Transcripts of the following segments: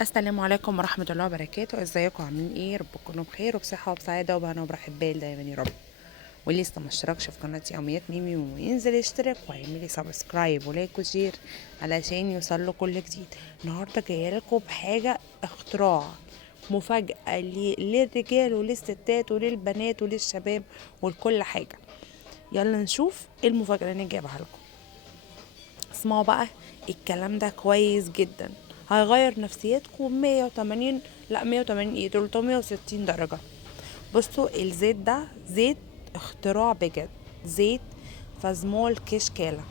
السلام عليكم ورحمة الله وبركاته. ازيكم عاملين ايه؟ رب تكونوا بخير وبصحة وبسعادة وبهنا وبراحة بال دايما يا رب. واللي لسه ما اشتركش في قناة يوميات ميمي ينزل يشترك ويعمل لي سبسكرايب ولايك وشير علشان يوصل له كل جديد. النهارده جايه لكم بحاجة اختراع مفاجأة للرجال وللستات وللبنات وللشباب ولكل حاجة. يلا نشوف ايه المفاجأة اللي انا جايبها لكم. اسمعوا بقى، الكلام ده كويس جدا، هيغير نفسيتكم 180، لا 180 ايه، 360 درجة. بصوا الزيت ده زيت اختراع بجد، زيت فازمول كشكالة،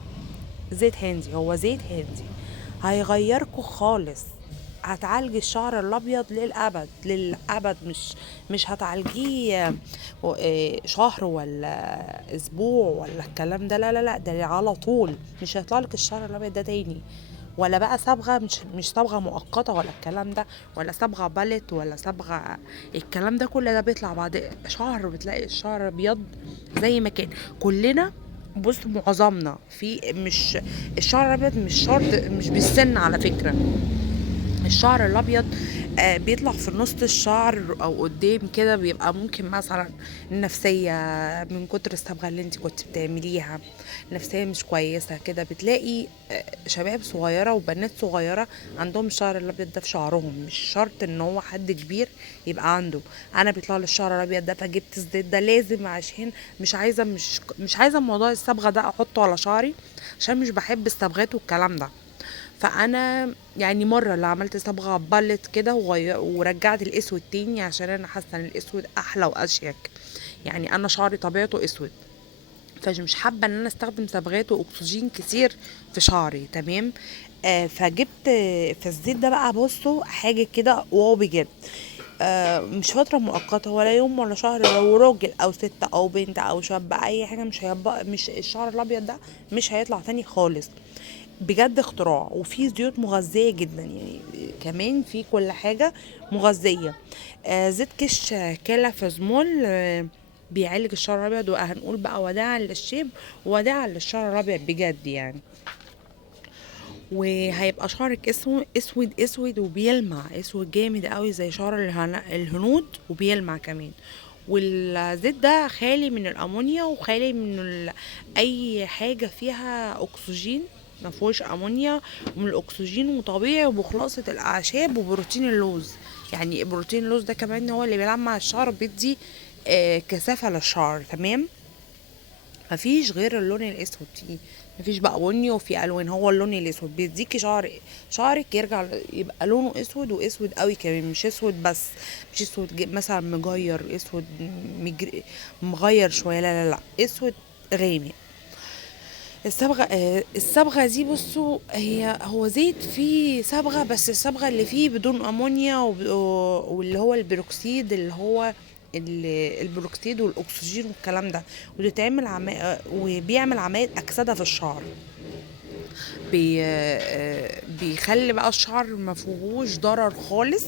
زيت هندي، هو زيت هندي هيغيركوا خالص. هتعالج الشعر الابيض للابد للابد، مش هتعالجيه شهر ولا اسبوع ولا الكلام ده، لا لا لا، ده على طول مش هيطلع لك الشعر الابيض ده تاني. ولا بقى صبغه، مش صبغه مؤقته ولا الكلام ده، ولا صبغه بالت ولا صبغه، الكلام ده كل ده بيطلع بعد شهر بتلاقي الشعر ابيض زي ما كان. كلنا، بص معظمنا في مش الشعر الابيض مش شرط، مش بالسن على فكره. الشعر الابيض بيطلع في نص الشعر او قدام كده، بيبقى ممكن مثلا النفسيه من كتر الصبغه اللي انت كنت بتعمليها، نفسيه مش كويسه كده، بتلاقي شباب صغيره وبنات صغيره عندهم الشعر الابيض ده في شعرهم. مش شرط ان هو حد كبير يبقى عنده. انا بيطلع لي الشعر الابيض ده فجبت الزيت ده لازم، عشان مش عايزه موضوع الصبغه ده احطه على شعري، عشان مش بحب الصبغات والكلام ده. فانا يعني مره اللي عملت صبغه بلت كده ورجعت الاسود تاني، عشان انا حاسه ان الاسود احلى واشيك. يعني انا شعري طبيعته اسود، فمش حابه ان انا استخدم صبغات واكسجين كتير في شعري، تمام. فجبت في الزيت ده بقى، بصوا حاجه كده واو بجد. مش فترة مؤقتة ولا يوم ولا شهر، لو راجل او ست او بنت او شاب اي حاجة، مش الشعر الابيض ده مش هيطلع تاني خالص. بجد اختراع، وفي زيوت مغذية جدا يعني، كمان في كل حاجة مغذية. زيت كش كالا فازمول بيعالج الشعر الابيض، وهنقول بقى وداعا للشيب وداعا للشعر الابيض بجد يعني. وهيبقى شعرك اسود اسود اسود وبيلمع اسود جامد قوي زي شعر الهنود، وبيلمع كمان. والزيت ده خالي من الامونيا وخالي من اي حاجه فيها اكسجين، ما فيهوش امونيا، ومن الاكسجين وطبيعي وبخلاصه الاعشاب وبروتين اللوز. يعني بروتين اللوز ده كمان هو اللي بيلمع الشعر، بيدي كثافه للشعر، تمام. مفيش غير اللون الاسود فيه، مفيش بقى بني وفي الوان، هو اللون الاسود بيديكي شعرك يرجع يبقى لونه اسود، واسود قوي كمان، مش اسود بس، مش اسود مثلا مجير اسود مغير شويه، لا لا لا، اسود غامق. الصبغه دي بصوا، هو زيت فيه صبغه، بس الصبغه اللي فيه بدون امونيا واللي هو البيروكسيد، اللي هو البروكسيد والاكسجين والكلام ده، وبيعمل عمليه اكسده في الشعر. بيخلي بقى الشعر ما فيهوش ضرر خالص.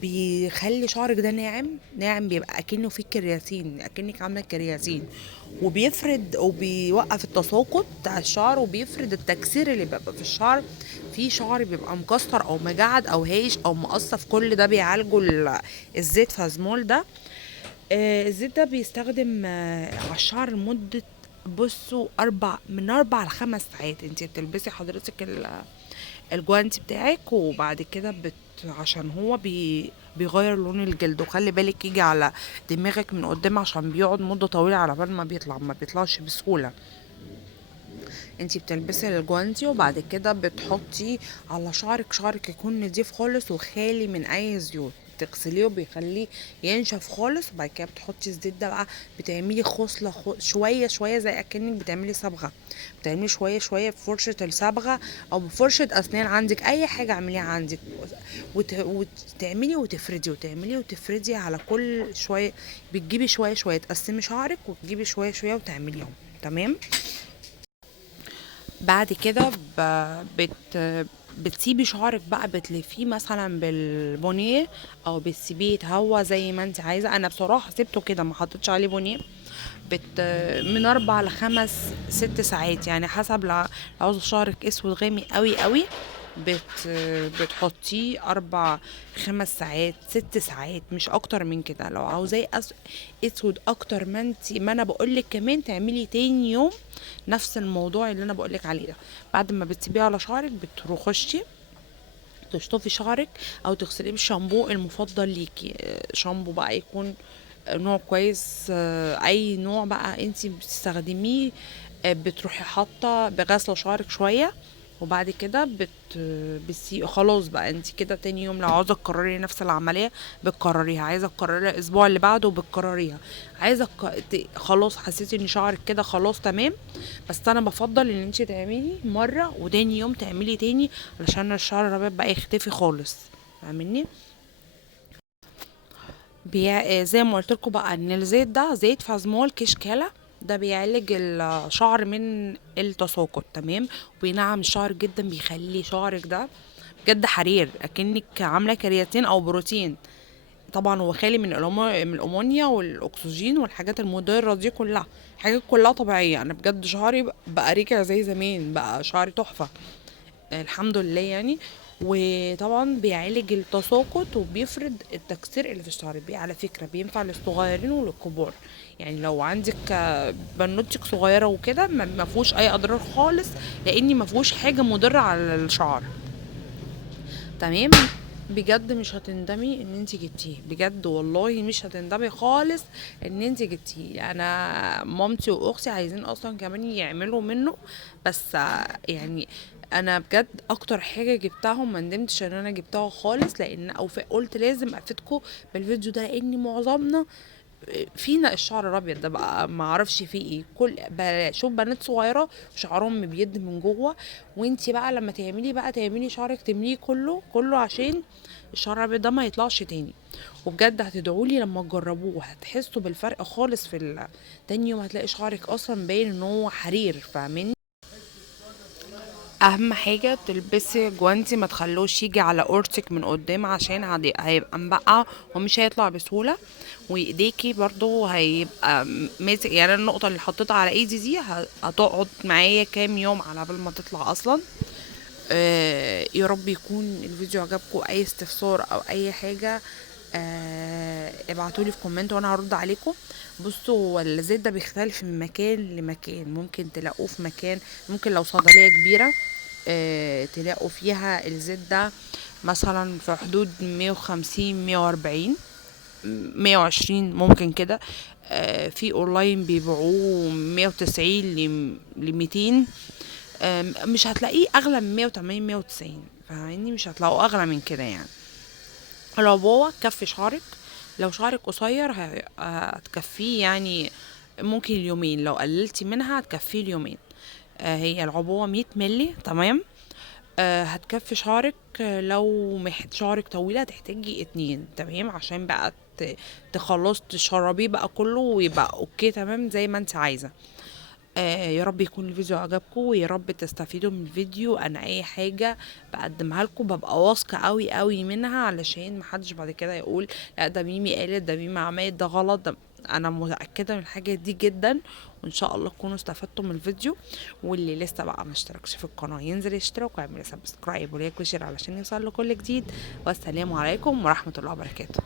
بيخلي شعرك ده ناعم ناعم، بيبقى اكنه فيه كرياتين، اكنك عامله كرياتين. وبيفرد وبيوقف التساقط بتاع الشعر، وبيفرد التكسير اللي بيبقى في الشعر. في شعر بيبقى مكسر او مجعد او هايش او مقصف، كل ده بيعالجه الزيت فازمول ده. الزيت ده بيستخدم على الشعر لمدة، بصوا من 4 ل5 ساعات. انت بتلبسي حضرتك الجوانتي بتاعك، وبعد كده عشان هو بيغير لون الجلد. وخلي بالك يجي على دماغك من قدام، عشان بيقعد مدة طويلة على بال ما بيطلعش بسهولة. انتي بتلبسي الجوانتي وبعد كده بتحطي على شعرك يكون نضيف خالص وخالي من اي زيوت، تغسليه وبيخليه ينشف خالص. وبعد كده بتحطي الزيت ده بقى، بتعملي خصلة شوية شوية، زي اكنك بتعملي صبغة، بتعملي شوية شوية بفرشة الصبغة او بفرشة اسنان عندك، اي حاجة اعمليها عندك، وتعملي وتفردي وتعملي وتفردي على كل شوية. بتجيبي شوية شوية تقسمي شعرك، وتجيبي شوية شوية وتعمليهم، تمام. بعد كده بتسيبي شعرك بقى، بتلفيه مثلا بالبونيه، او بتسيبيه يتهوى زي ما انت عايزه. انا بصراحه سبته كده ما حطيتش عليه بونيه. من 4 ل5 6 ساعات يعني، حسب لو عاوز شعرك اسود غامق قوي قوي، بتحطيه 4 5 ساعات 6 ساعات، مش اكتر من كده. لو عاوزاه اسود اكتر ما انا بقولك، كمان تعملي تاني يوم نفس الموضوع اللي انا بقولك عليه ده. بعد ما بتسيبيه على شعرك بترخشي تشطفي شعرك او تغسليه بالشامبو المفضل ليكي. شامبو بقى يكون نوع كويس، اي نوع بقى انتي بتستخدميه. بتروحي حاطه بغسله شعرك شويه، وبعد كده خلاص بقى انت كده تاني يوم لو عاوزه تكرري نفس العمليه بتكرريها، عايزه تكرريها الاسبوع اللي بعده بتكرريها، عايزه خلاص حسيتي ان شعرك كده خلاص تمام. بس انا بفضل ان انت تعملي مره وتاني يوم تعملي تاني، علشان الشعر الابيض بقى يختفي خالص، فاهمني؟ زي ما قلت لكم بقى ان الزيت ده زيت فازمول كشكالة، ده بيعالج الشعر من التساقط، تمام. وبينعم الشعر جدا، بيخلي شعرك ده بجد حرير اكنك عامله كرياتين او بروتين. طبعا هو خالي من من الامونيا والاكسجين والحاجات المضره دي كلها، حاجات كلها طبيعيه. انا بجد شعري بقى رجع زي زمان، بقى شعري تحفه الحمد لله يعني. وطبعا بيعالج التساقط وبيفرد التكسير اللي في الشعر. على فكرة بينفع للصغيرين وللكبار، يعني لو عندك بنوتك صغيرة وكده ما فيهوش اي اضرار خالص، لاني ما فيهوش حاجة مضرة على الشعر، تمام. بجد مش هتندمي ان انت جبتيه، بجد والله مش هتندمي خالص ان انت جبتيه. انا مامتي واختي عايزين اصلا كمان يعملوا منه، بس يعني انا بجد اكتر حاجه جبتها ما ندمتش ان انا جبتها خالص، لان قلت لازم افيدكم بالفيديو ده، لان معظمنا فينا الشعر الابيض ده بقى ما اعرفش فيه ايه. بشوف بنات صغيره شعرهم مبيض من جوه، وانتي بقى لما تعملي شعرك تمليه كله كله عشان الشعر الابيض ده ما يطلعش تاني. وبجد هتدعولي لما تجربوه، هتحسوا بالفرق خالص في تاني يوم هتلاقي شعرك اصلا باين ان هو حرير، فاهمين؟ اهم حاجه تلبسي جوانتي، ما تخلوش يجي على قورتك من قدام، عشان هيبقى مبقع ومش هيطلع بسهوله. وايديكي برضو هيبقى ماسك، يعني النقطه اللي حطيتها على ايدي دي هتقعد معايا كام يوم على بال ما تطلع اصلا. يا رب يكون الفيديو عجبكم. اي استفسار او اي حاجه ابعتولي في كومنت وانا هرد عليكم. بصوا هو الزيت ده بيختلف من مكان لمكان، ممكن تلاقوه في مكان، ممكن لو صيدليه كبيره تلاقوا فيها الزيت ده مثلا في حدود 150 140 120 ممكن كده. في اونلاين بيبيعوه 190 ل 200. مش هتلاقيه اغلى من 180 190، فاهماني؟ مش هتلاقوه اغلى من كده يعني. العبوة تكفي شعرك، لو شعرك قصير هتكفيه يعني ممكن اليومين، لو قللتي منها هتكفيه اليومين. هي العبوة 100 ملي، تمام. هتكفي شعرك. لو شعرك طويلة هتحتاجي 2، تمام، عشان بقى تخلص تشربيه بقى كله ويبقى اوكي تمام زي ما انت عايزة. يا رب يكون الفيديو عجبكم، ويا رب تستفيدوا من الفيديو. انا اي حاجة بقدمها لكم ببقى واثقة قوي قوي منها، علشان محدش بعد كده يقول لا ده ميمي قالت، ده ميمي عملت، ده غلط. انا متأكدة من الحاجة دي جدا، وان شاء الله تكونوا استفدتوا من الفيديو. واللي لسه بقى ما اشتركش في القناة ينزل يشترك ويعمل سبسكرايب ولايك وشير علشان يوصل له كل جديد. والسلام عليكم ورحمة الله وبركاته.